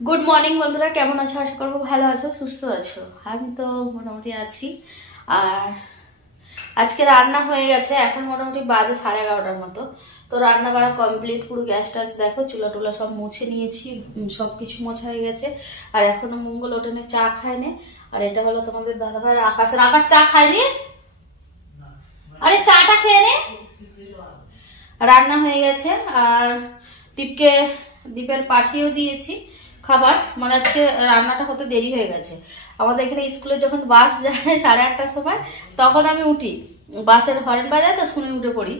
Good morning বন্ধুরা, কেমন আছো? আশা করবো ভালো আছো, সুস্থ আছো। আমি তো মোটামুটি আছি। আর আজকে রান্না হয়ে গেছে, এখন মোটামুটি বাজে 11:30টার মতো। তো রান্না করা কমপ্লিট, পুরো গ্যাস টাস দেখো, চুলা টুলা সব মুছে নিয়েছি, সব কিছু মোছা হয়ে গেছে। আর এখনো মঙ্গল ওঠেনে, চা খায়নি। আর এটা হলো তোমাদের দাদা ভাই আকাশের। আকাশ চা খায়নি? আরে চাটা খেয়ে নে। রান্না হয়ে গেছে। আর দীপের পাঠিয়েও দিয়েছি খাবার। মানে আজকে রান্নাটা হতে দেরি হয়ে গেছে। আমাদের এখানে স্কুলে যখন বাস যায় 8:30টার সময়, তখন আমি উঠি। বাসের হরেন বাজায় তো শুনে উঠে পড়ি।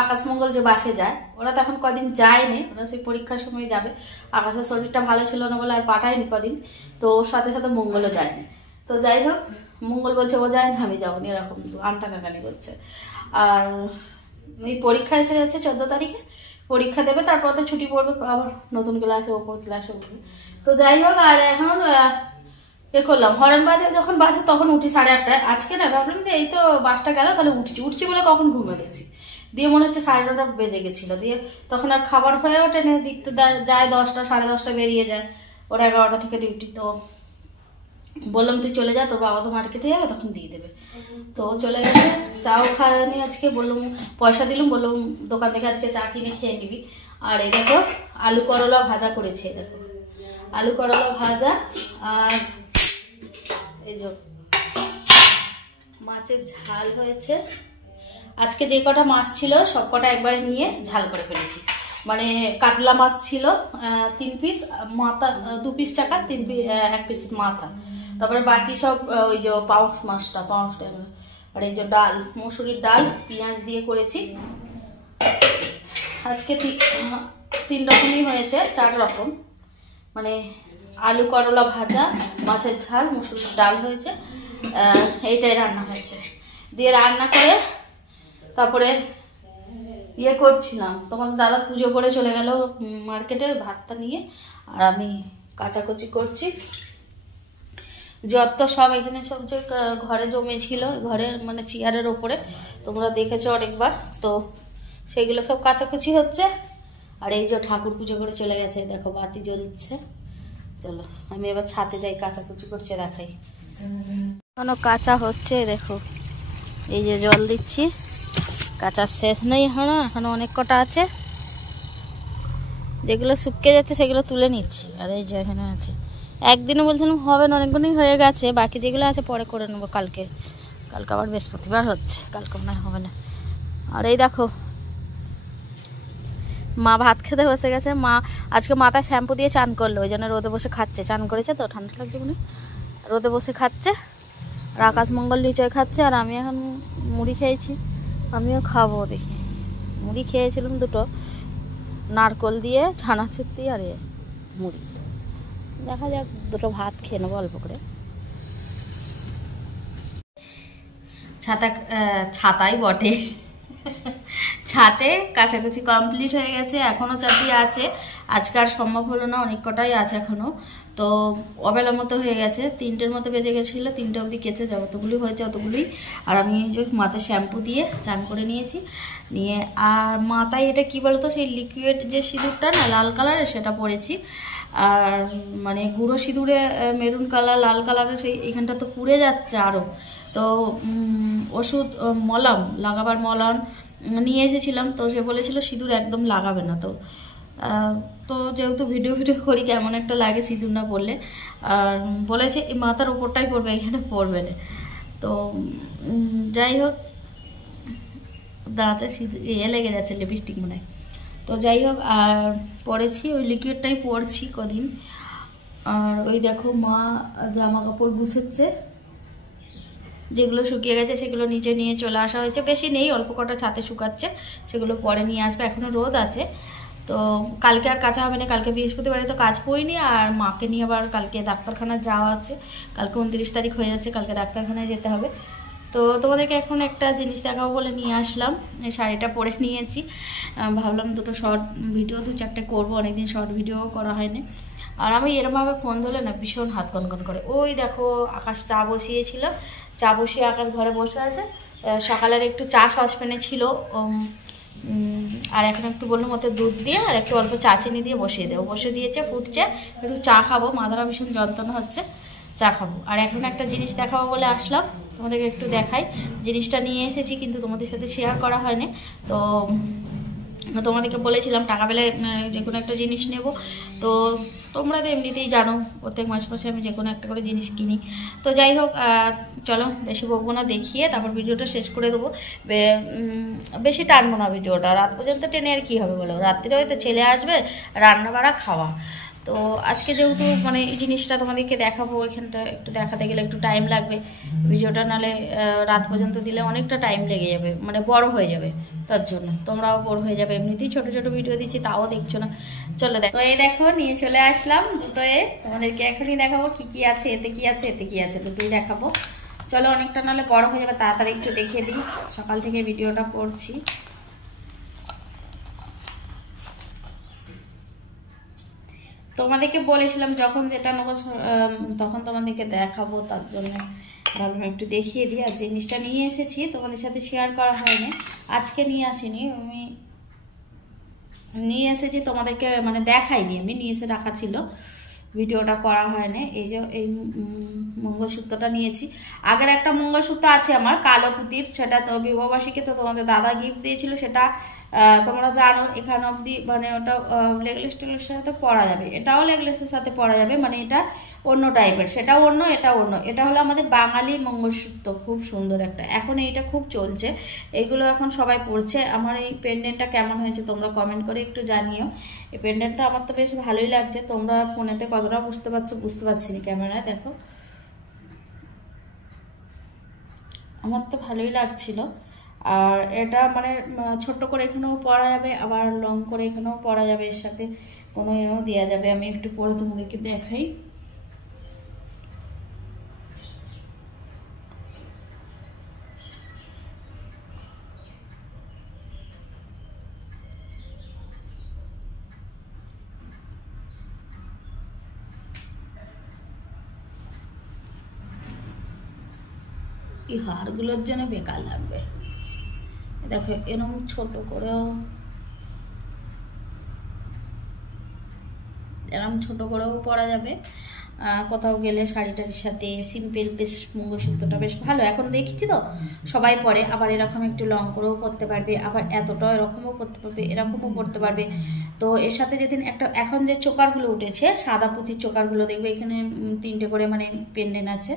আকাশমঙ্গল যে বাসে যায়, ওরা তো এখন কদিন যায়নি, ওরা সেই পরীক্ষার সময় যাবে। আকাশের শরীরটা ভালো ছিল না বলে আর পাঠায়নি কদিন। তো ওর সাথে সাথে মঙ্গলও যায়নি। তো যাই হোক, মঙ্গল বলছে ও যায় না, আমি যাবো না, এরকম আনটা কাকানি করছে। আর এই পরীক্ষা এসে যাচ্ছে 14 তারিখে, পরীক্ষা দেবে, তারপর তো ছুটি পড়বে, আবার নতুন ক্লাসে ওপর ক্লাসে উঠবে। তো যাই হোক, আর এখন করলাম হরেন বাজে যখন বাসে, তখন উঠি 8:30টায়। আজকে না ভাবলাম যে এই তো বাসটা গেল, তাহলে উঠছি বলে কখন ঘুমে গেছি। দিয়ে মনে হচ্ছে 9:30 বেজে গেছিল। দিয়ে তখন আর খাবার হয়ে ওঠে না, দিকতে যায় 10টা, 10:30 বেরিয়ে যায়। ওরা 11টা থেকে ডিউটি। তো বললাম তুই চলে যা, তোর বাবা তো মার্কেটে যাবে, তখন দিয়ে দেবে। তো চলে গেছে, চাও খাওয়ানি আজকে। বললাম পয়সা দিলাম, বললাম দোকান থেকে আজকে চা কিনে খেয়ে নিবি। আর এই দেখো আলু করলা ভাজা করেছে, দেখো আলু করলা ভাজা। আর এই যে মাছের ঝাল হয়েছে। আজকে যে কটা মাছ ছিল সব কটা একবারে নিয়ে ঝাল করে ফেলেছি। মানে কাতলা মাছ ছিল 3 পিস, মাথা 2 পিস টাকা, 1 পিস মাথা। তারপরে বাকি সব ওই যে পাউন্সটা। আর এই যে ডাল, মসুরির ডাল পেঁয়াজ দিয়ে করেছি। আজকে 3 রকমই হয়েছে, 4 রকম। মানে আলু করলা ভাজা, মাছের ঝাল, মসুরির ডাল হয়েছে। এইটাই রান্না হয়েছে। দিয়ে রান্না করে তারপরে করছিলাম, তখন দাদা পুজো করে চলে গেল মার্কেটে ভাতটা নিয়ে। আর আমি কাচাকুচি করছি। যত সব এখানে সব যে ঘরে জমেছিল, ঘরের মানে চেয়ারের ওপরে, তোমরা দেখেছো অনেকবার। তো সেগুলো সব কাচাকুচি হচ্ছে। আর এই যে ঠাকুর পুজো করে চলে গেছে, দেখো বাতি জ্বলছে। চলো আমি এবার ছাদে যাই, কাচাকুচি করছে দেখাই। এখনো কাঁচা হচ্ছে, দেখো এই যে জল দিচ্ছি। কাঁচা শেষ নেই এখনো অনেক কটা আছে। যেগুলো শুকিয়ে যাচ্ছে সেগুলো তুলে নিচ্ছি। আর এই যে এখানে আছে, একদিনে বলছিলাম হবে না, অনেকগুলোই হয়ে গেছে। বাকি যেগুলো আছে পরে করে নেবো, কালকে আবার বৃহস্পতিবার হচ্ছে, কালকে মনে হবে না। আর এই দেখো মা ভাত খেতে বসে গেছে। মা আজকে মাথায় শ্যাম্পু দিয়ে চান করলো, ওই জন্য রোদে বসে খাচ্ছে। চান করেছে তো ঠান্ডা লাগছে বলে রোদে বসে খাচ্ছে। আর আকাশমঙ্গল নিচয় খাচ্ছে। আর আমি এখন মুড়ি খেয়েছি, আমিও খাবো। দেখি মুড়ি খেয়েছিলাম 2টো, নারকোল দিয়ে, ছানাচুর দিয়ে, আর মুড়ি। দেখা যাক, 2টো ভাত খেয়ে নেবো অল্প করে। ছাতাই বটে। ছাতে কাছাকাছি কমপ্লিট হয়ে গেছে, এখনো চারটি আছে। আজকে আর সম্ভব হলো না, অনেক কটাই আছে এখনো। তো অবেলার মতো হয়ে গেছে, 3টের মতো বেজে গেছিলো, 3টে অবধি কেচে যতগুলি হয়েছে অতগুলি। আর আমি যে মাথায় শ্যাম্পু দিয়ে চান করে নিয়েছি, নিয়ে আর মাথায় এটা কি বলতো, সেই লিকুইড যে সিঁদুরটা না লাল কালারের, সেটা পরেছি। আর মানে গুঁড়ো সিঁদুরে মেরুন কালার, লাল কালারের, সেই এখানটা তো পুড়ে যাচ্ছে আরও। তো ওষুধ মলম লাগাবার মলম নিয়ে এসেছিলাম। তো সে বলেছিল সিঁদুর একদম লাগাবে না। তো যেহেতু ভিডিও করি, কেমন একটা লাগে সিঁদুর না পরলে। আর বলেছে এই মাথার উপরটাই পরবে, এখানে পরবে না। তো যাই হোক, দাঁতে সিঁদুর লেগে যাচ্ছে, লিপস্টিক মনে হয়। তো যাই হোক, আর পরেছি ওই লিকুইডটাই পরছি কদিন। আর ওই দেখো মা জামা কাপড় গুছোচ্ছে, যেগুলো শুকিয়ে গেছে সেগুলো নিচে নিয়ে চলে আসা হয়েছে। বেশি নেই, অল্প কটা ছাতে শুকাচ্ছে, সেগুলো পরে নিয়ে আসবে। এখনো রোদ আছে। তো কালকে আর কাঁচা হবে না, কালকে বৃহস্পতিবারে তো কাজ পড়িনি। আর মাকে নিয়ে আবার কালকে ডাক্তারখানা যাওয়া আছে। কালকে 29 তারিখ হয়ে যাচ্ছে, কালকে ডাক্তারখানায় যেতে হবে। তো তোমাদেরকে এখন একটা জিনিস দেখাবো বলে নিয়ে আসলাম। এই শাড়িটা পরে নিয়েছি, ভাবলাম 2টো শর্ট ভিডিও 2-4টে করবো, অনেকদিন শর্ট ভিডিও করা হয়নি। আর আমি এরমভাবে ফোন ধরলে না ভীষণ হাত কনকন করে। ওই দেখো আকাশ চা বসিয়েছিল, চা বসিয়ে আকাশ ঘরে বসে আছে। সকালের একটু চা সসপ্যানে ছিল, আর এখন একটু বললাম ওতে দুধ দিয়ে আর একটু অল্প চা চিনি দিয়ে বসিয়ে দেবো। বসে দিয়েছে, ফুটছে, একটু চা খাবো, মাথাটা ভীষণ যন্ত্রণা হচ্ছে, চা খাবো। আর এখন একটা জিনিস দেখাবো বলে আসলাম, তোমাদেরকে একটু দেখাই। জিনিসটা নিয়ে এসেছি কিন্তু তোমাদের সাথে শেয়ার করা হয়নি। তো তোমাদেরকে বলেছিলাম টাকা পেলে যে কোনো একটা জিনিস নেব। তো তোমরা তো এমনিতেই জানো প্রত্যেক মাসে মাসে আমি যে কোনো একটা করে জিনিস কিনি। তো যাই হোক, চলো বেশি বকবো না, দেখিয়ে তারপর ভিডিওটা শেষ করে দেবো। বেশি টানবো না ভিডিওটা, রাত পর্যন্ত টেনে আর কী হবে বলো, রাত্রিরে হয়তো ছেলে আসবে, রান্না বাড়া খাওয়া। তো আজকে যেহেতু মানে এই জিনিসটা তোমাদেরকে দেখাবো, এখানটা একটু দেখাতে গেলে একটু টাইম লাগবে। ভিডিওটা নাহলে রাত পর্যন্ত দিলে অনেকটা টাইম লেগে যাবে, মানে বড় হয়ে যাবে, তার জন্য তোমরাও বড় হয়ে যাবে। এমনিতেই ছোট ছোট ভিডিও দিচ্ছি, তাও দেখছো না। চলো দেখো, এই দেখো নিয়ে চলে আসলাম দুটোয়ে। তোমাদেরকে এখনই দেখাবো কি কি আছে, এতে কি আছে, এতে কি আছে, দুটোই দেখাবো। চলো, অনেকটা নাহলে বড় হয়ে যাবে, তাড়াতাড়ি একটু দেখিয়ে দিই। সকাল থেকে ভিডিওটা করছি। তোমাদেরকে বলেছিলাম যখন যেটা নেবো তখন তোমাদেরকে দেখাবো, তার জন্য ভাবলাম একটু দেখিয়ে দিই। আর জিনিসটা নিয়ে এসেছি, তোমাদের সাথে শেয়ার করা হয়নি, আজকে নিয়ে আসিনি, আমি নিয়ে এসেছি তোমাদেরকে মানে দেখাইনি, আমি নিয়ে এসে রাখা ছিল, ভিডিওটা করা হয়নি। এই যে এই মঙ্গলসূত্রটা নিয়েছি। আগের একটা মঙ্গলসূত্র আছে আমার কালো পুঁতির, সেটা তো বিবাহবার্ষিকী তো তোমাদের দাদা গিফট দিয়েছিল, সেটা তোমরা জানো। এখানে অবধি মানে ওটা লেগলেস টেগলেসের সাথে পরা যাবে, এটাও লেগলেসের সাথে পরা যাবে, মানে এটা অন্য টাইপের, সেটাও অন্য, এটা অন্য। এটা হলো আমাদের বাঙালি মঙ্গলসূত্র, খুব সুন্দর একটা, এখন এইটা খুব চলছে, এইগুলো এখন সবাই পরছে। আমার এই পেন্ডেন্টটা কেমন হয়েছে তোমরা কমেন্ট করে একটু জানিও। এই পেন্ডেন্টটা আমার তো বেশ ভালোই লাগছে, তোমরা ফোনেতে কতটা বুঝতে পারছো বুঝতে পারছি না, ক্যামেরায় দেখো আমার তো ভালোই লাগছিল। আর এটা মানে ছোট্ট করে এখানেও পরা যাবে, আবার লং করে এখানেও পরা যাবে, এর সাথে কোনো এও দেওয়া যাবে। আমি একটু পরে তোমাদেরকে দেখাই। এই হারগুলোর জন্য বেকার লাগবে, দেখো এরকম ছোট করেও, এরকম ছোট করেও পরা যাবে, কোথাও গেলে শাড়ি টাড়ির সাথে সিম্পল বেশ মঙ্গলসূত্রটা বেশ ভালো এখন দেখছি তো সবাই পরে। আবার এরকম একটু লং করেও পরতে পারবে, আবার এতটাও এরকমও পরতে পারবে, এরকমও পরতে পারবে। তো এর সাথে যেদিন একটা এখন যে চোকারগুলো উঠেছে, সাদা পুঁথির চোকারগুলো দেখবে এখানে 3টে করে মানে পেন্ডেন্ট আছে,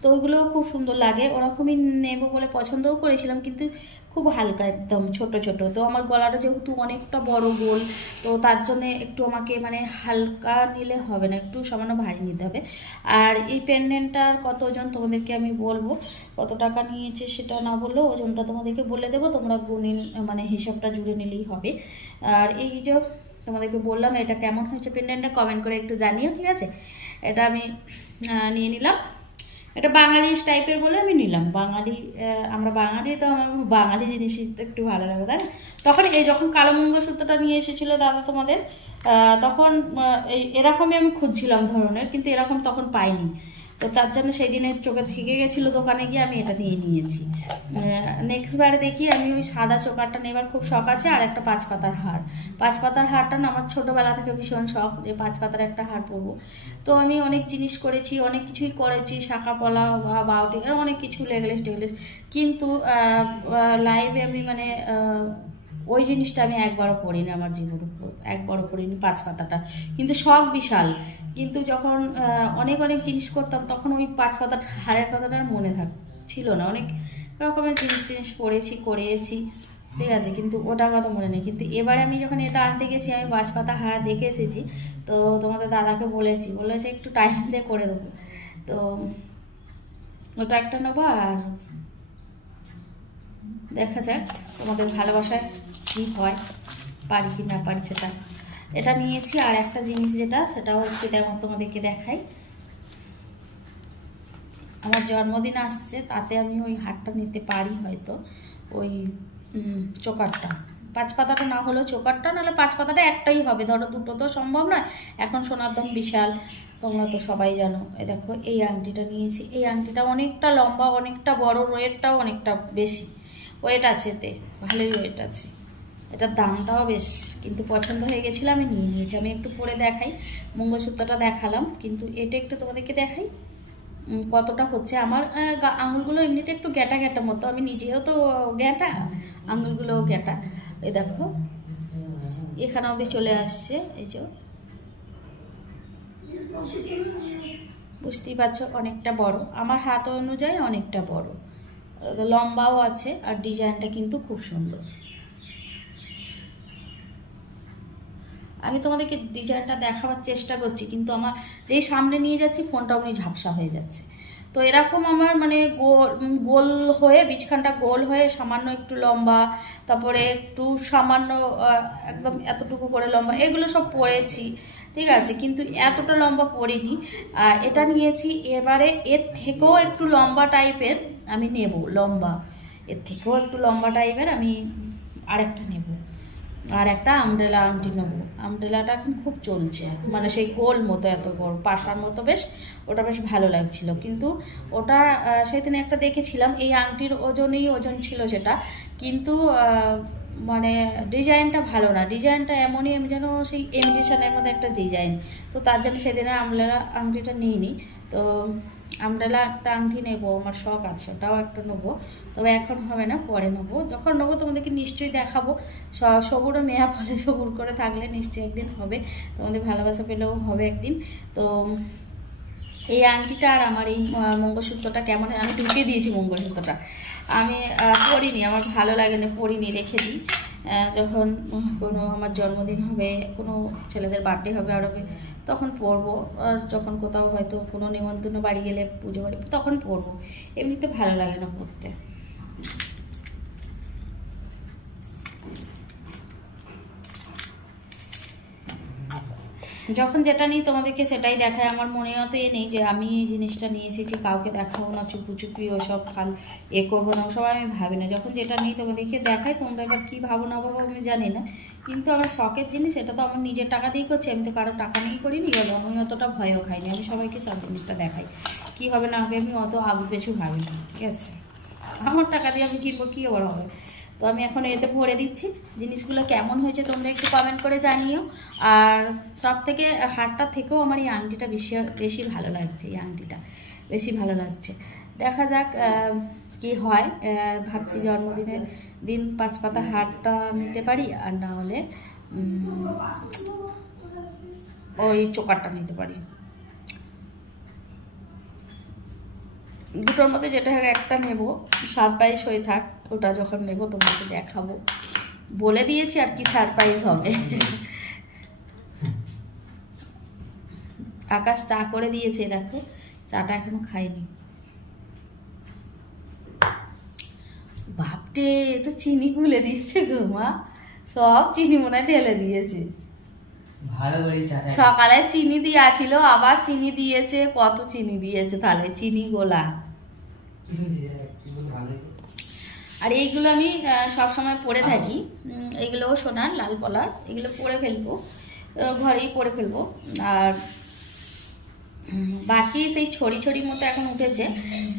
তো ওইগুলোও খুব সুন্দর লাগে। ওরকমই নেবো বলে পছন্দও করেছিলাম, কিন্তু খুব হালকা একদম ছোট ছোট। তো আমার গলাটা যেহেতু অনেকটা বড় গোল, তো তার জন্য একটু আমাকে মানে হালকা নিলে হবে না, একটু সামান্য ভারী নিতে হবে। আর এই পেন্ডেন্টটার কত ওজন তোমাদেরকে আমি বলবো, কত টাকা নিয়েছে সেটা না বললেও ওজনটা তোমাদেরকে বলে দেবো, তোমরা গুণে মানে হিসাবটা জুড়ে নিলেই হবে। আর এই যে তোমাদেরকে বললাম এটা কেমন হয়েছে পেন্ডেন্টটা কমেন্ট করে একটু জানিও, ঠিক আছে। এটা আমি নিয়ে নিলাম, এটা বাঙালি টাইপের বলে আমি নিলাম। বাঙালি, আমরা বাঙালি, তো আমার বাঙালি জিনিসই তো একটু ভালো লাগে, তাই না? তখন এই যখন কালো মঙ্গলসূত্রটা নিয়ে এসেছিলো দাদা তোমাদের, তখন এরকমই আমি খুঁজছিলাম ধরনের, কিন্তু এরকম তখন পাইনি। তো তার জন্য সেই দিনে চোখে থেকে গেছিলো, দোকানে গিয়ে আমি এটা নিয়ে নিয়েছি। নেক্সট বারে দেখি আমি ওই সাদা চোকারটা নেবার খুব শখ আছে, আর একটা 5 পাতার হার। 5 পাতার হারটা না আমার ছোটোবেলা থেকে ভীষণ শখ, যে 5 পাতার একটা হার পরবো। তো আমি অনেক জিনিস করেছি, অনেক কিছুই করেছি, শাখা পলা বা বাউটি, আর অনেক কিছু লেগলেস টেগলেস, কিন্তু লাইভে আমি মানে ওই জিনিসটা আমি একবারও পড়িনি আমার জীবনে, একবারও পড়িনি 5 পাতাটা, কিন্তু শখ বিশাল। কিন্তু যখন অনেক অনেক জিনিস করতাম তখন ওই 5 পাতার হারের কথাটা আর মনে ছিল না। অনেক রকমের জিনিস পড়েছি, করেছি, ঠিক আছে, কিন্তু ওটা কথা মনে নেই। কিন্তু এবারে আমি যখন এটা আনতে গেছি, আমি 5 পাতা হার দেখে এসেছি, তো তোমাদের দাদাকে বলেছে একটু টাইম দিয়ে করে দেবো। তো ওটা একটা নেবো, আর দেখা যাক তোমাদের ভালোবাসায় কি হয়, পারি কি না পারি সেটা। এটা নিয়েছি। আর একটা জিনিস যেটা, সেটাও একটু তোমাদেরকে দেখাই। আমার জন্মদিন আসছে, তাতে আমি ওই হারটা নিতে পারি হয়তো, ওই চোকারটা। 5 পাতাটা না হলেও চোকারটা, নাহলে 5 পাতাটা একটাই হবে, ধরো দুটো তো সম্ভব নয়, এখন সোনার দাম বিশাল, তোমরা তো সবাই জানো। এই দেখো এই আংটিটা নিয়েছি, এই আংটিটা অনেকটা লম্বা, অনেকটা বড়, ওয়েটটাও অনেকটা বেশি, ওয়েট আছে, এতে ভালোই ওয়েট আছে। এটার দামটাও বেশ কিন্তু পছন্দ হয়ে গেছিলো, আমি নিয়ে নিয়েছি। আমি একটু পরে দেখাই, মঙ্গলসূত্রটা দেখালাম, কিন্তু এটা একটু তোমাদেরকে দেখাই কতটা হচ্ছে। আমার আঙুলগুলো এমনিতে একটু গ্যাটা গ্যাটা মতো, আমি নিজেও তো গ্যাটা, আঙুলগুলোও গ্যাটা। এই দেখো এখানে অবধি চলে আসছে, এই যে বুঝতেই পারছো অনেকটা বড়, আমার হাত অনুযায়ী অনেকটা বড়, লম্বাও আছে, আর ডিজাইনটা কিন্তু খুব সুন্দর। আমি তোমাদেরকে ডিজাইনটা দেখাবার চেষ্টা করছি, কিন্তু আমার যেই সামনে নিয়ে যাচ্ছি ফোনটা অমনি ঝাপসা হয়ে যাচ্ছে। তো এরকম আমার মানে গোল হয়ে, বিছখানটা গোল হয়ে সামান্য একটু লম্বা, তারপরে একটু সামান্য একদম এতটুকু করে লম্বা, এগুলো সব পরেছি, ঠিক আছে, কিন্তু এতটা লম্বা পরিনি। এটা নিয়েছি, এবারে এর থেকেও একটু লম্বা টাইপের আমি নেব, লম্বা এর থেকেও একটু লম্বা টাইপের আমি আরেকটা নেব, আর একটা আমব্রেলা আংটি নেবো। আমব্রেলাটা এখন খুব চলছে, মানে সেই গোল মতো এত বড় পাশার মতো, বেশ ওটা বেশ ভালো লাগছিল। কিন্তু ওটা সেদিন একটা দেখেছিলাম, এই আংটির ওজন ছিল সেটা, কিন্তু মানে ডিজাইনটা ভালো না, ডিজাইনটা এমনই যেন সেই ইমিটেশনের মতো একটা ডিজাইন। তো তার জন্য সেদিনে আমব্রেলা আংটিটা নিইনি। তো আমব্রেলা একটা আংটি নেবো, আমার শখ আছে, ওটাও একটা নেবো, তবে এখন হবে না, পরে নেবো। যখন নেবো তোমাদেরকে নিশ্চয়ই দেখাবো। সবুরও মেয়া ফলে সবুর করে থাকলে নিশ্চয়ই একদিন হবে, তোমাদের ভালোবাসা পেলেও হবে একদিন। তো এই আংটিটা আর আমার এই মঙ্গলসূত্রটা কেমন, আমি ঢুকিয়ে দিয়েছি মঙ্গলসূত্রটা, আমি পরিনি, আমার ভালো লাগে না, পরিনি, রেখে দিই। যখন কোনো আমার জন্মদিন হবে, কোনো ছেলেদের বার্থডে হবে আর হবে, তখন পরবো। আর যখন কোথাও হয়তো কোনো নিমন্ত্রণ বাড়ি গেলে, পুজো বাড়ি, তখন পরবো, এমনিতে ভালো লাগে না পরতে। যখন যেটা নিই তোমাদেরকে সেটাই দেখায়, আমার মনেও তো নেই যে আমি এই জিনিসটা নিয়ে এসেছি, কাউকে দেখাবো না, চুপি চুপি ওসব করবো না, ওসব আমি ভাবি না। যখন যেটা নিই তোমাদেরকে দেখাই, তোমরা এবার কী ভাবো না ভাবো আমি জানি না, কিন্তু আমার শখের জিনিস, এটা তো আমার নিজের টাকা দিয়েই করছি, আমি তো কারো টাকা নিয়েই করিনি, এবং আমি অতটা ভয়ও খাইনি, আমি সবাইকে সব জিনিসটা দেখাই, কী হবে না হবে আমি অত আগু পেছু ভাবি না, ঠিক আছে, আমার টাকা দিয়ে আমি কিনবো, কী আবার হবে। তো আমি এখন এতে ভরে দিচ্ছি। জিনিসগুলো কেমন হয়েছে তোমরা একটু কমেন্ট করে জানিও। আর সব থেকে হারটার থেকেও আমার এই আংটিটা বেশি ভালো লাগছে, এই আংটিটা বেশি ভালো লাগছে। দেখা যাক কি হয়। ভাবছি জন্মদিনের দিন 5 পাতা হারটা নিতে পারি, আর না হলে ওই চোকারটা নিতে পারি। দুটোর মধ্যে যেটা হোক একটা নেব, সারপ্রাইজ হয়ে থাক, ওটা যখন নেব তোমাকে দেখাবো, বলে দিয়েছি আর কি সারপ্রাইজ হবে। আকাশ চা করে দিয়েছে, দেখো চাটা এখনো খাইনি। বাপরে, তো চিনি গুলে দিয়েছে গো মা, সব চিনি মনে হয় ঢেলে দিয়েছে। সকালে চিনি দিয়া ছিল, আবার চিনি দিয়েছে, কত চিনি দিয়েছে তাহলে, চিনি গোলা। আর এইগুলো আমি সব সময় পরে থাকি, এইগুলোও সোনার লাল পলার, এগুলো পরে ফেলবো, ঘরেই পরে ফেলবো। আর বাকি সেই ছড়ি ছড়ি মতো এখন উঠেছে,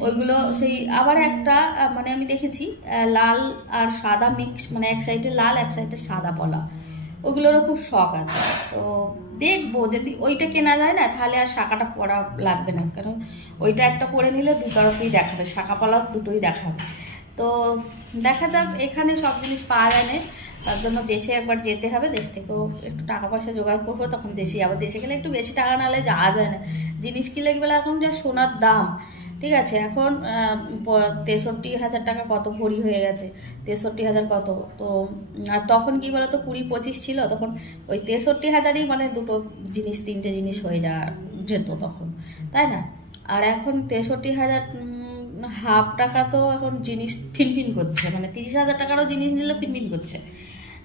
ওইগুলো সেই আবার একটা মানে আমি দেখেছি লাল আর সাদা মিক্স, মানে এক সাইডে লাল এক সাইডে সাদা পলা, ওগুলোরও খুব শখ আছে। তো দেখবো যদি ওইটা কেনা যায় না, তাহলে আর শাখাটা পরা লাগবে না, কারণ ওইটা একটা পরে নিলে দু তরফেই দেখাবে, শাখা পলা দুটোই দেখাবে। তো দেখা যাক, এখানে সব জিনিস পাওয়া যায় না, তার জন্য দেশে একবার যেতে হবে, দেশ থেকেও একটু টাকা পয়সা জোগাড় করবো, তখন দেশে আবার, দেশে গেলে একটু বেশি টাকা নালে যাওয়া যায় না, জিনিস কিনলে গেলে এখন যা সোনার দাম, ঠিক আছে, এখন 63,000 টাকা কত ভরি হয়ে গেছে, 63,000 কত। তো আর তখন কি বলতো 20-25 ছিল, তখন ওই 63,000ই মানে দুটো জিনিস 3টে জিনিস হয়ে যেত তখন, তাই না? আর এখন 63,000 হাফ টাকা তো এখন জিনিস ফিনফিন করছে, মানে 30,000 টাকারও জিনিস নিলে ফিনফিন করছে,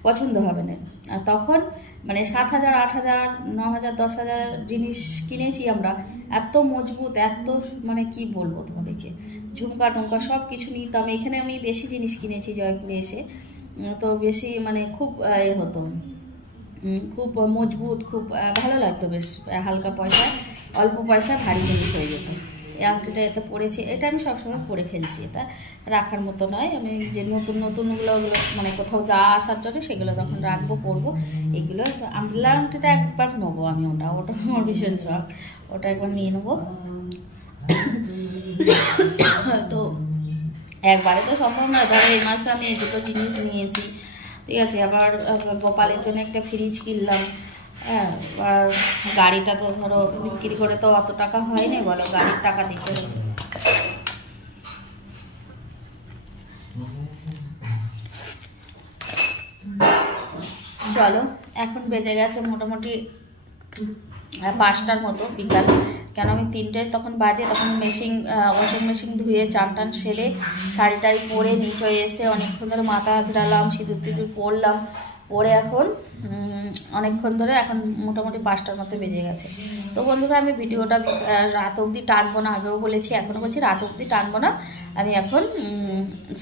পছন্দ হবে না। আর তখন মানে 7,000, 8,000, 9,000, 10,000 জিনিস কিনেছি আমরা, এত মজবুত, এত মানে কি বলবো তোমাদেরকে, ঝুমকা টুমকা সব কিছু নিতাম। এখানে আমি বেশি জিনিস কিনেছি জয়পুরে এসে, তো বেশি মানে খুব হতো, খুব মজবুত, খুব ভালো লাগতো, বেশ হালকা পয়সা, অল্প পয়সা ভারী জিনিস হয়ে যেত। এই আংটিটা এতে পরেছি, এটা আমি সবসময় পরে ফেলছি, এটা রাখার মতো নয়। আমি যে নতুন নতুনগুলো ওগুলো মানে কোথাও যা আসার জন্য সেগুলো তখন রাখবো, পরবো। এগুলো আমলা আংটিটা একবার নেবো আমি, ওটা আমার ভীষণ শখ, ওটা একবার নিয়ে নেবো। তো একবারে তো সম্ভব নয়, ধরো এই মাসে আমি এই দুটো জিনিস নিয়েছি, ঠিক আছে। আবার গোপালের জন্য একটা ফ্রিজ কিনলাম, হ্যাঁ। আর গাড়িটা তো ধরো বিক্রি করে তো অত টাকা হয়নি, বলো, গাড়ির টাকা দিতে হয়েছে। চলো, এখন বেজে গেছে মোটামুটি 5টার মতো বিকাল। কেন আমি 3টে তখন বাজে, তখন ওয়াশিং মেশিন ধুয়ে চান টান সেরে শাড়িটাই পরে নিচে এসে অনেকক্ষণ ধরে মাথা আঁচড়ালাম, সিঁদুর টিঁদুর পরলাম, পরে এখন অনেকক্ষণ ধরে এখন মোটামুটি 5টার মতো বেজে গেছে। তো বন্ধুরা, আমি ভিডিওটা রাত অবধি টানবো না, আগেও বলেছি এখনও বলছি, রাত অবধি টানবো না। আমি এখন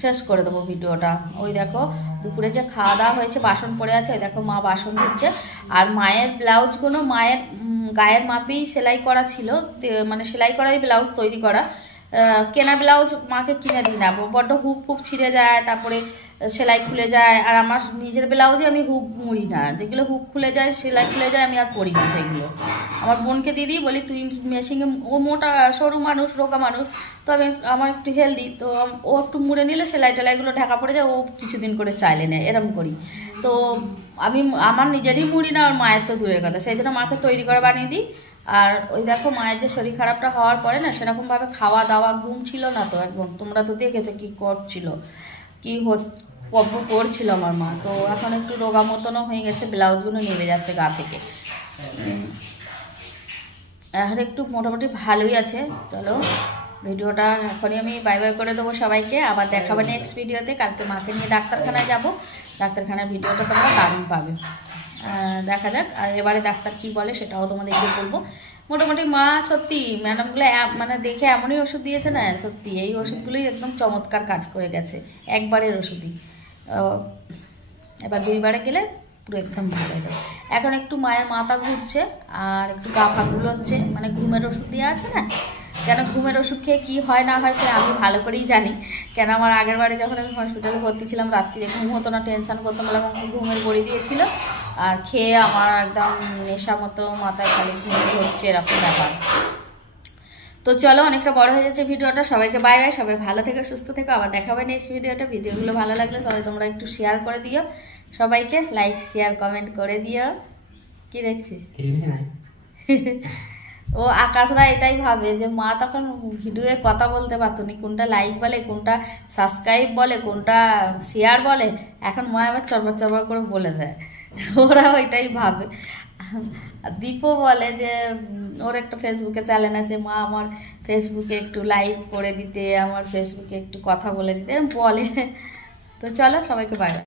শেষ করে দেবো ভিডিওটা। ওই দেখো দুপুরে যে খাওয়া দাওয়া হয়েছে, বাসন পড়ে আছে, ওই দেখো মা বাসন ধুচ্ছে। আর মায়ের ব্লাউজগুলো মায়ের গায়ের মাপেই সেলাই করা ছিল, মানে সেলাই করাই ব্লাউজ তৈরি করা, কেনা ব্লাউজ মাকে কিনে দিই না, বড্ড হুক ফুক ছিঁড়ে যায়, তারপরে সেলাই খুলে যায়। আর আমার নিজের ব্লাউজে আমি হুক মুড়ি না, যেগুলো হুক খুলে যায় সেলাই খুলে যায় আমি আর পরি না সেগুলো। আমার বোনকে দিদি বলি, তুই মেশিনে, ও মোটা সরু মানুষ, রোগা মানুষ, তো আমার একটু হেলদি, তো ও একটু মুড়ে নিলে সেলাই টেলাইগুলো ঢাকা পড়ে যায়, ও কিছুদিন করে চাইলে নেয়, এরম করি। তো আমি আমার নিজেরই মুড়ি না, আর মায়ের তো দূরের কথা, সেই জন্য মাকে তৈরি করে বানিয়ে দিই। আর ওই দেখো মায়ের যে শরীর খারাপটা হওয়ার পরে না, সেরকমভাবে খাওয়া দাওয়া, ঘুম ছিল না তো একদম, তোমরা তো দেখেছো কি করছিল, কি করছিল আমার মা। তো এখন একটু রোগা মতনও হয়ে গেছে, ব্লাউজগুলো নেমে যাচ্ছে গা থেকে, এখন একটু মোটামুটি ভালোই আছে। চলো, ভিডিওটা এখনই আমি বাই বাই করে দেবো সবাইকে, আবার দেখাবো নেক্সট ভিডিওতে। কালকে মাকে নিয়ে ডাক্তারখানায় যাব, ডাক্তারখানার ভিডিওটা তোমরা দারুণ পাবে, দেখা যাক। আর এবারে ডাক্তার কি বলে সেটাও তোমাদেরকে বলবো। মোটামুটি মা সত্যি ম্যাডামগুলো মানে দেখে এমনই ওষুধ দিয়েছে না, সত্যি এই ওষুধগুলোই একদম চমৎকার কাজ করে গেছে, একবারের ওষুধই। এবার 2বারে গেলে পুরো একদম ভালো হয়ে যাবে। এখন একটু মায়ের মাথা ঘুরছে আর একটু গা ফাগুলো হচ্ছে, মানে ঘুমের ওষুধ দেওয়া আছে না। কেন ঘুমের ওষুধ খেয়ে কী হয় না হয় সে আমি ভালো করেই জানি, কেন আমার আগের বারে যখন আমি হসপিটালে ভর্তি ছিলাম, রাত্রিরে ঘুম হতো না, টেনশান করতাম, বলে আমাকে ঘুমের বড়ি দিয়েছিল, আর খেয়ে আমার একদম নেশা মতো মাথায় খালি ঘুম হচ্ছে, এরকম ব্যাপার। তো চলো, অনেকটা বড় হয়ে যাচ্ছে ভিডিওটা, সবাইকে বাই বাই, সবাই ভালো থেকো, সুস্থ থেকো, আবার দেখাবে নেক্সট ভিডিওগুলো ভালো লাগলে সবাই তোমরা একটু শেয়ার করে দিও, সবাইকে লাইক শেয়ার কমেন্ট করে দিও। কি দেখছি ও আকাশরা এটাই ভাবে যে মা তখন ভিডিওয়ে কথা বলতে পারতো না, কোনটা লাইক বলে, কোনটা সাবস্ক্রাইব বলে, কোনটা শেয়ার বলে, এখন মা আবার চরবার চরবার করে বলে দেয়, ওরা ওইটাই ভাবে। দীপও বলে যে ওর একটা ফেসবুকে চ্যানেল আছে, মা আমার ফেসবুকে একটু লাইক করে দিতে, আমার ফেসবুকে একটু কথা বলে দিতে বলে। তো চলো, সবাইকে বাই বাই।